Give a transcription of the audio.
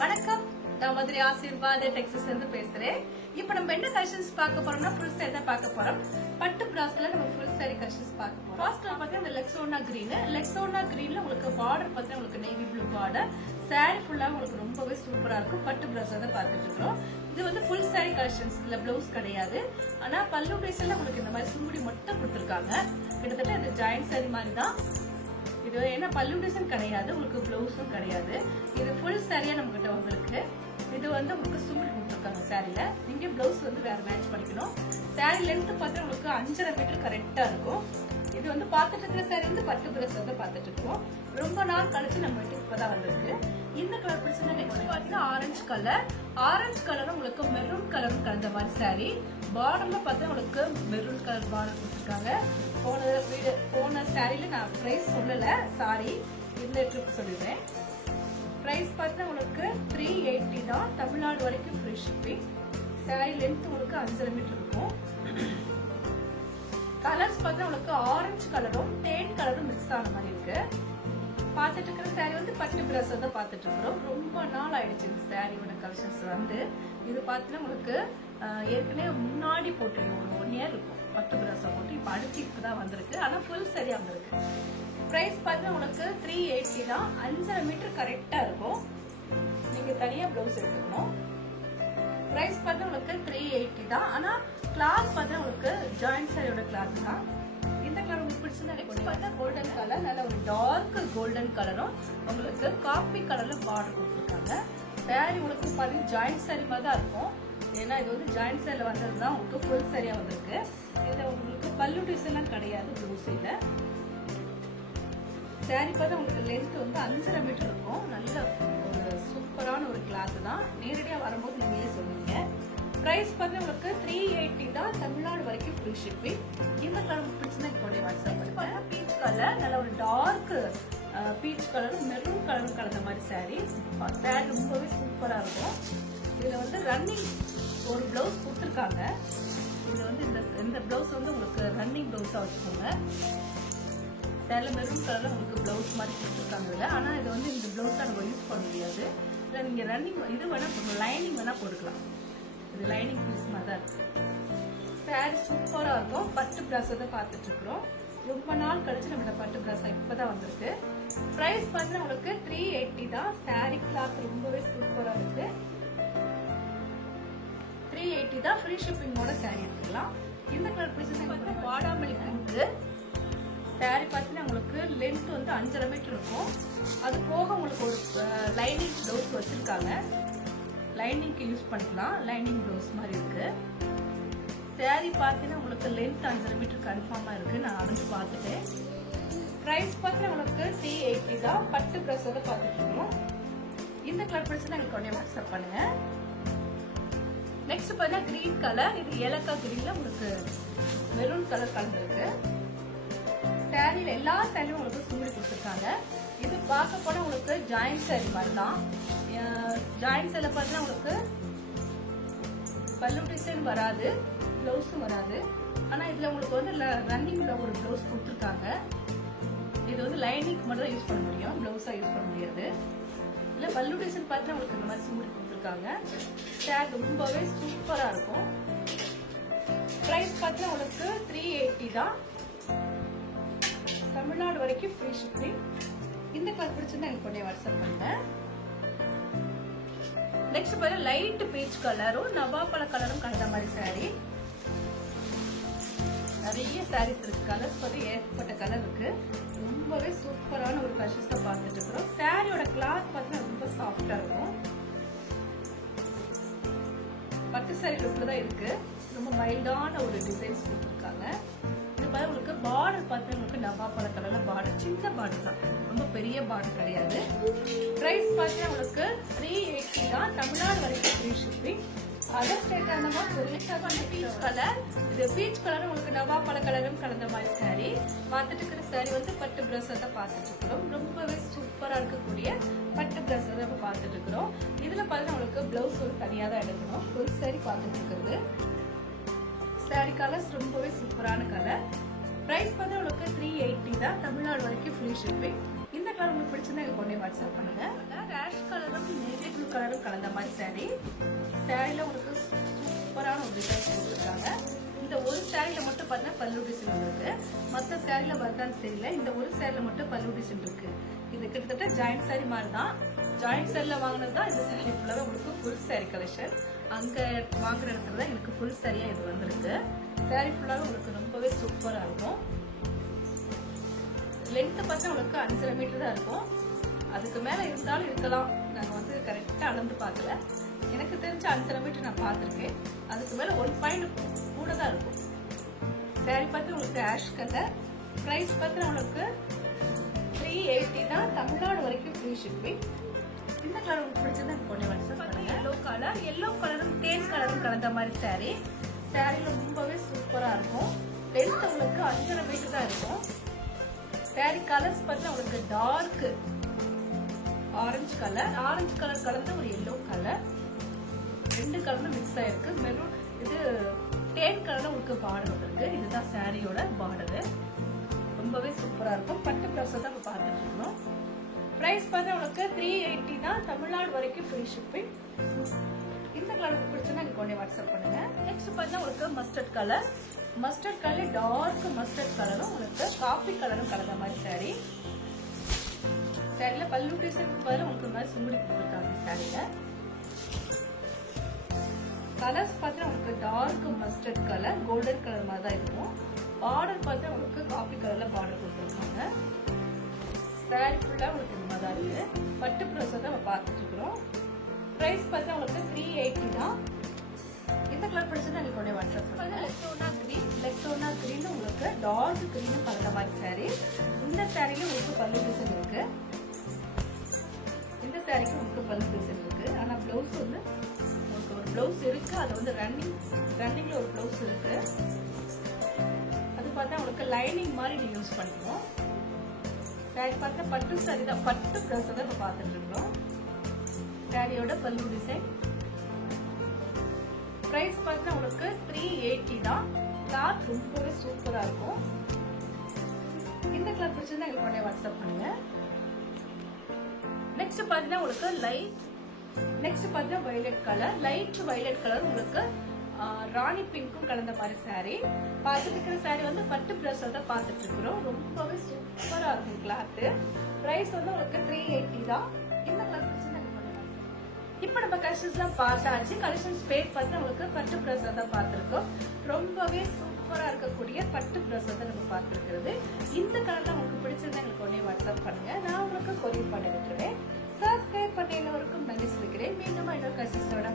வணக்கம், நான் மதுரை ஆசீர்வாத டெக்ஸஸ் இருந்து பேசுறேன். இப்போ நம்ம என்ன கலெக்ஷன்ஸ் பார்க்க போறோம்னா ஃபுல் சாரி தான் பார்க்க போறோம். பட்டு பிராஸ்ல நம்ம ஃபுல் சாரி கலெக்ஷன்ஸ் பார்க்க போறோம். ஃபர்ஸ்ட் பாத்தீங்கன்னா இந்த லெக்ஸோனா கிரீன்ல உங்களுக்கு பார்டர் பார்த்தா உங்களுக்கு நேவி ப்ளூ பார்டர். சாரி ஃபுல்லா உங்களுக்கு ரொம்பவே சூப்பரா இருக்கும். பட்டு பிராஸ் தான் பார்த்துட்டு இருக்கோம். இது வந்து ஃபுல் சாரி கலெக்ஷன்ஸ், இல்ல பிளவுஸ் கிடையாது. ஆனா பல்லு டிசைன்ல உங்களுக்கு இந்த மாதிரி சுங்குடி மட்டும் கொடுத்துருக்காங்க. கிட்டத்தட்ட இந்த ஜாயிண்ட் சாரி மாதிரி தான் இது. ஏன்னா பல்லு டிசைன் கிடையாது, உங்களுக்கு பிளவுஸும் கிடையாது. இது ஃபுல் சாரியா நம்ம கிட்ட வந்திருக்கு. இது வந்து உங்களுக்கு சுங்குடி கொடுத்துருக்காங்க சாரியில. நீங்க பிளவுஸ் வந்து வேற மேட்ச் பண்ணிக்கணும். சாரி லென்த் பார்த்தா உங்களுக்கு 5.5 மீட்டர் கரெக்டா இருக்கும். இது வந்து பார்த்துட்டு இருக்கிற சாரி வந்து பட்டு பிராஸ் வந்து பார்த்துட்டு இருக்கோம். ரொம்ப நாள் கழிச்சு நம்ம வீட்டுக்கு இப்பதான் வந்திருக்கு. இந்த கலர் பிடிச்சது நெக்ஸ்ட் பாத்தீங்கன்னா ஆரஞ்சு கலர் உங்களுக்கு மெரூன் கலரும் கலந்த மாதிரி சாரி. பார்டர்ல பார்த்தா உங்களுக்கு மெரூன் கலர் பார்டர் கொடுத்துருக்காங்க. போன சாரியில நான் பிரைஸ் சொல்லல, சாரி, இந்த ட்ரிப் சொல்லிடுறேன். பிரைஸ் பார்த்தா உங்களுக்கு 380 தான். தமிழ்நாடு வரைக்கும் ஃப்ரீ ஷிப்பிங். சாரி லென்த் உங்களுக்கு 5.5 மீட்டர் இருக்கும். கலர்ஸ் பார்த்தா உங்களுக்கு ஆரஞ்சு கலரும் டேன் கலரும் மிக்ஸ் ஆன மாதிரி இருக்கு. பார்த்துட்டு இருக்கிற சாரி வந்து பட்டு பிராஸ் தான் பார்த்துட்டு இருக்கிறோம். ரொம்ப நாள் ஆயிடுச்சு இந்த சாரியோட கலெக்ஷன்ஸ் வந்து. இது பார்த்தீங்கன்னா உங்களுக்கு ஏற்கனவே முன்னாடி போட்டு ஒரு 1 இயர் இருக்கும் பட்டு பிராஸை போட்டு. இப்போ அடுத்து இப்பதான் வந்திருக்கு. ஆனா ஃபுல் சரியா வந்திருக்கு. பிரைஸ் பார்த்தீங்கன்னா உங்களுக்கு 380 தான். 5.5 மீட்டர் கரெக்டா இருக்கும். நீங்க தனியா பிளவுஸ் எடுத்துக்கணும். பிரைஸ் பார்த்தா உங்களுக்கு 380 தான். ஆனா கிளாத் பார்த்தா உங்களுக்கு ஜாயிண்ட் சாரியோட கிளாத் தான். இந்த கலர் உங்களுக்கு பிடிச்சிருந்தா நெக்ஸ்ட் பார்த்தா கோல்டன் கலர், நல்ல ஒரு டார்க் கோல்டன் கலரும் உங்களுக்கு காப்பி கலர்ல பார்டர் கொடுத்துருக்காங்க. சாரி உங்களுக்கு பாத்தீங்கன்னா ஜாயிண்ட் சாரி மாதிரி தான் இருக்கும். ஏன்னா இது வந்து ஜாயிண்ட் சாரில வந்ததுதான் உங்களுக்கு ஃபுல் சாரியா வந்திருக்கு. இதுல உங்களுக்கு பல்லு டிசைன் கிடையாது ப்ளவுஸ்ல. சாரி பார்த்தா உங்களுக்கு லென்த் வந்து 5.5 மீட்டர் இருக்கும். நல்ல ஒரு சூப்பரான ஒரு கிளாத் தான். நேரடியா வரும்போது நீங்களே சொல்லுவீங்க. பிரைஸ் பார்த்தா உங்களுக்கு 380 தான். தமிழ்நாடு வரைக்கும் ஃப்ரீ ஷிப்பிங். இந்த கலர் பிடிச்சிருந்தா இப்போ வாட்ஸ்அப் பண்ணுங்க. பீச் கலர், நல்ல ஒரு டார்க் பீச் கலரும் மெரூன் கலரும் கலந்த மாதிரி சாரி. சாரி ரொம்பவே சூப்பரா இருக்கும். இதுல வந்து ரன்னிங் ஒரு பிளவுஸ் கொடுத்துருக்காங்க. இது வந்து இந்த பிளவுஸ் வந்து உங்களுக்கு ரன்னிங் பிளவுஸா வச்சுக்கோங்க. சேல மெரூன் கலர்ல உங்களுக்கு பிளவுஸ் மாதிரி கொடுத்துருக்காங்க. ஆனா இது வந்து இந்த பிளவுஸ் தான் நம்ம யூஸ் பண்ண முடியாது. இல்ல நீங்க ரன்னிங் இது வேணா லைனிங் வேணா போட்டுக்கலாம். இது லைனிங் பீஸ் மாதிரி தான் இருக்கு. சாரி சூப்பரா இருக்கும். பட்டு பிராஸ் தான் பார்த்துட்டு இருக்கிறோம். ரொம்ப நாள் கழிச்சு நம்மளோட பட்டு பிராஸ் இப்பதான் வந்திருக்கு. பிரைஸ் பார்த்தா உங்களுக்கு 380 தான். சாரி கிளாத் ரொம்பவே சூப்பரா இருக்கு. 380 தான். ஃப்ரீ ஷிப்பிங்கோட சாரி எடுத்துக்கலாம். இந்த கலர் பிடிச்சது வாடாமல்லி பிங்க். சாரி பார்த்தீங்கன்னா உங்களுக்கு லென்த் வந்து 5.5 மீட்டர் இருக்கும். அது போக உங்களுக்கு ஒரு லைனிங் பிளவுஸ் வச்சிருக்காங்க. லைனிங்க்கு யூஸ் பண்ணிக்கலாம். லைனிங் பிளவுஸ் மாதிரி இருக்கு. சாரி பார்த்தீங்கன்னா உங்களுக்கு லென்த் 5.5 மீட்டர் கன்ஃபார்மா இருக்கு. நான் வந்து பார்த்துட்டேன். பிரைஸ் பார்த்தீங்கன்னா உங்களுக்கு 380 தான். பட்டு பிராஸோட பார்த்துட்டு இருக்கோம். இந்த கலர் பிடிச்சா எனக்கு உடனே வாட்ஸ்அப் பண்ணுங்க. நெக்ஸ்ட் பார்த்தீங்கன்னா கிரீன் கலர். இது ஏலக்காய் கிரீன்ல உங்களுக்கு மெரூன் கலர் கலந்துருக்கு. சாரியில எல்லா சாரியும் உங்களுக்கு சுங்குடி கொடுத்துருக்காங்க. இது பார்க்க போனா உங்களுக்கு ஜாயிண்ட் சாரி மாதிரி தான். ஜாயிண்ட் சாரில பார்த்தீங்கன்னா உங்களுக்கு பல்லு டிசைன் வராது, பிளவுஸும் வராது. ஆனா இதுல உங்களுக்கு வந்து ரன்னிங்ல ஒரு பிளவுஸ் கொடுத்துருக்காங்க. இது வந்து லைனிங் மட்டும் தான் யூஸ் பண்ண முடியும், பிளவுஸா யூஸ் பண்ண முடியாது. இல்ல பல்லு டிசைன் பார்த்தீங்கன்னா உங்களுக்கு இந்த மாதிரி சுங்குடி கொடுத்துருக்காங்க. சாரி ரொம்பவே சூப்பரா இருக்கும். பிரைஸ் பார்த்தீங்கன்னா உங்களுக்கு 380 தான். தமிழ்நாடு வரைக்கும் ஃப்ரீ ஷிப்பிங். இந்த கலர் பிடிச்சிருந்தா எனக்கு உடனே வாட்ஸ்அப் பண்ணுங்க. நெக்ஸ்ட் பாருங்க லைட் பீச் கலரும் நவாப்பழ கலரும் கலந்த மாதிரி சாரி. நிறைய சாரீஸ் இருக்கு. கலர்ஸ் பார்த்து ஏற்பட்ட கலர் இருக்கு. ரொம்பவே சூப்பரான ஒரு கலர்ஸ் தான் பார்த்துட்டு இருக்கிறோம். சாரியோட கிளாத் பார்த்தீங்கன்னா ரொம்ப சாஃப்டா இருக்கும். பட்டு சாரி லுக்ல தான் இருக்கு. ரொம்ப மைல்டான ஒரு டிசைன்ஸ் கொடுத்துருக்காங்க. உங்களுக்கு பார்டர் பார்த்து உங்களுக்கு நவாப்பழ கலர்ல பார்டர், சின்ன பார்டர் தான், ரொம்ப பெரிய பார்டர் கிடையாது. பிரைஸ் பார்த்தா உங்களுக்கு 380 தான். தமிழ்நாடு வரைக்கும் ஃப்ரீ ஷிப்பிங். அதர் ஸ்டேட் அந்த மாதிரி பீச் கலர். இது பீச் கலர் உங்களுக்கு நவாப்பழ கலரும் கலந்த மாதிரி சாரி. பார்த்துட்டு இருக்கிற சாரி வந்து பட்டு பிராஸ் தான் பார்த்துட்டு இருக்கிறோம். ரொம்பவே சூப்பரா இருக்கக்கூடிய பட்டு பிராஸ் தான் பார்த்துட்டு இருக்கிறோம். இதுல பார்த்தீங்கன்னா உங்களுக்கு பிளவுஸ் ஒரு தனியா தான் எடுக்கணும். ஃபுல் சாரி பார்த்துட்டு இருக்கிறது. சாரி கலர்ஸ் ரொம்பவே சூப்பரான கலர். பிரைஸ் பார்த்தா உங்களுக்கு 380 தான். தமிழ்நாடு வரைக்கும் ஃப்ரீ ஷிப்பிங். இந்த கலர் உங்களுக்கு பிடிச்சிருந்தா எனக்கு உடனே வாட்ஸ்அப் பண்ணுங்க. ரேஷ் கலரும் நேவி ப்ளூ கலரும் கலந்த மாதிரி சாரி. சாரில உங்களுக்கு சூப்பரான ஒரு டிசைன் கொடுத்துருக்காங்க. இந்த ஒரு சாரியில மட்டும் பார்த்தீங்கன்னா பல்லு டிசைன் இருக்கு. மற்ற சாரியில வருதான்னு தெரியல. இந்த ஒரு சாரியில மட்டும் பல்லு டிசைன் இருக்கு. இது கிட்டத்தட்ட ஜாயிண்ட் சாரி மாதிரி தான். ஜாயிண்ட் சாரில வாங்கினது தான் இந்த சாரி ஃபுல்லாவே உங்களுக்கு ஃபுல் சாரி கலெக்ஷன். அங்க வாங்குற இடத்துல தான் எனக்கு ஃபுல் சாரியா இது வந்திருக்கு. சாரி ஃபுல்லாவே உங்களுக்கு ரொம்பவே சூப்பரா இருக்கும். லென்த் பார்த்தா உங்களுக்கு 5.5 மீட்டர் தான் இருக்கும். அதுக்கு மேல இருந்தாலும் இருக்கலாம். நாங்க வந்து கரெக்டா அளந்து பார்க்கல. எனக்கு தெரிஞ்ச 5.5 மீட்டர் நான் பார்த்திருக்கேன். அதுக்கு மேல 1 பாயிண்ட் கூட தான் இருக்கும். சாரி பார்த்து உங்களுக்கு ஆஷ் கலர். பிரைஸ் பார்த்து உங்களுக்கு 380 தான். தமிழ்நாடு வரைக்கும் ஃப்ரீ ஷிப்பிங். இந்த கலர் உங்களுக்கு பிடிச்சது கொஞ்சம் வாட்ஸ்அப் பண்ணுங்க. எல்லோ கலரும் தேன் கலரும் கலந்த மாதிரி சாரி. சாரில ரொம்பவே சூப்பரா இருக்கும். லென்த் உங்களுக்கு 5.5 மீட்டர் தான் இருக்கும். சாரி கலர்ஸ் பார்த்து உங்களுக்கு டார்க் ஆரஞ்சு கலர் கலந்த ஒரு எல்லோ கலர். ரெண்டு கலரும் மிக்ஸ் ஆயிருக்கு. மெரூன் இது தேன் கலர்ல உங்களுக்கு பார்டர் இருக்கு. இதுதான் சாரியோட பார்டர். ரொம்பவே சூப்பரா இருக்கும். பட்டு பிளவுஸ் தான் பார்த்துட்டு இருக்கோம். பிரைஸ் பார்த்தா உங்களுக்கு 380 தான். தமிழ்நாடு வரைக்கும் ஃப்ரீ ஷிப்பிங். இந்த கலர் பிடிச்சா எனக்கு உடனே வாட்ஸ்அப் பண்ணுங்க. நெக்ஸ்ட் பார்த்தா உங்களுக்கு மஸ்டர்ட் கலர் டார்க் மஸ்டர்ட் கலரும் உங்களுக்கு காபி கலரும் கலந்த மாதிரி சாரி. சாரில பல்லு டிசைன் பதில் உங்களுக்கு மாதிரி சுங்குடி கொடுத்துருக்காங்க. சாரில கலர்ஸ் பார்த்தா உங்களுக்கு dark mustard colour golden colour மாதிரி தான் இருக்கும். பார்டர் பார்த்தா உங்களுக்கு காபி கலர்ல பார்டர் கொடுத்துருக்காங்க. சாரி ஃபுல்லா உங்களுக்கு இந்த மாதிரி தான் இருக்கு. பட்டு பிளவுஸ் தான் நம்ம பார்த்துட்டு இருக்கிறோம். பிரைஸ் பார்த்தா உங்களுக்கு 380 தான். இந்த கலர் பிடிச்சது எனக்கு உடனே வாட்ஸ்அப் பண்ணுங்க. லெக்டோனா கிரீன் உங்களுக்கு டார்க் கிரீன் கலந்த மாதிரி சாரி. இந்த சாரில உங்களுக்கு பல்லு டிசைன் இருக்கு. இந்த சாரிக்கு உங்களுக்கு பல்லு டிசைன் இருக்கு. ஆனா பிளவுஸ் வந்து உங்களுக்கு ஒரு பிளவுஸ் இருக்கு. அது வந்து ரன்னிங்ல ஒரு பிளவுஸ் இருக்கு. அது பார்த்தா உங்களுக்கு லைனிங் மாதிரி நீங்க யூஸ் பண்ணிக்கணும். சாரி பார்த்தா பட்டு சாரி தான். பட்டு பிளவுஸ் தான் நம்ம பார்த்துட்டு இருக்கோம். சாரியோட பல்லு டிசைன். பிரைஸ் பார்த்தா உங்களுக்கு 380 தான். கிளாத் ரொம்பவே சூப்பரா இருக்கும். இந்த கலர் பிடிச்சிருந்தா எங்களுக்கு உடனே வாட்ஸ்அப் பண்ணுங்க. நெக்ஸ்ட் பாத்தீங்கன்னா உங்களுக்கு violet colour. Light violet colour உங்களுக்கு ராணி பிங்க்கும் கலந்த மாதிரி சாரி. பார்த்துட்டு இருக்கிற சாரி வந்து பட்டு பிளஸ் தான் பார்த்துட்டு இருக்கிறோம். ரொம்பவே சூப்பரா இருக்கும் கிளாத். பிரைஸ் வந்து உங்களுக்கு 380 தான். இந்த கலர் பிடிச்சிருந்தா இப்ப நம்ம கலெக்ஷன்ஸ் எல்லாம் பார்த்தாச்சு. கலெக்ஷன்ஸ் பேர் பார்த்து உங்களுக்கு பட்டு பிளஸ் தான் பார்த்திருக்கோம். ரொம்பவே சூப்பரா இருக்கக்கூடிய பட்டு பிளஸ் தான் நம்ம பார்த்திருக்கிறது. இந்த கலர் தான் உங்களுக்கு பிடிச்சிருந்தா எங்களுக்கு உடனே வாட்ஸ்அப் பண்ணுங்க. நான் உங்களுக்கு கொரியர் பண்ணி விட்டுருவேன். சப்ஸ்கிரைப் பண்ண எல்லோருக்கும் நன்றி சொல்லிக்கிறேன். மீண்டும் இன்னொரு கலெக்ஷன்ஸோட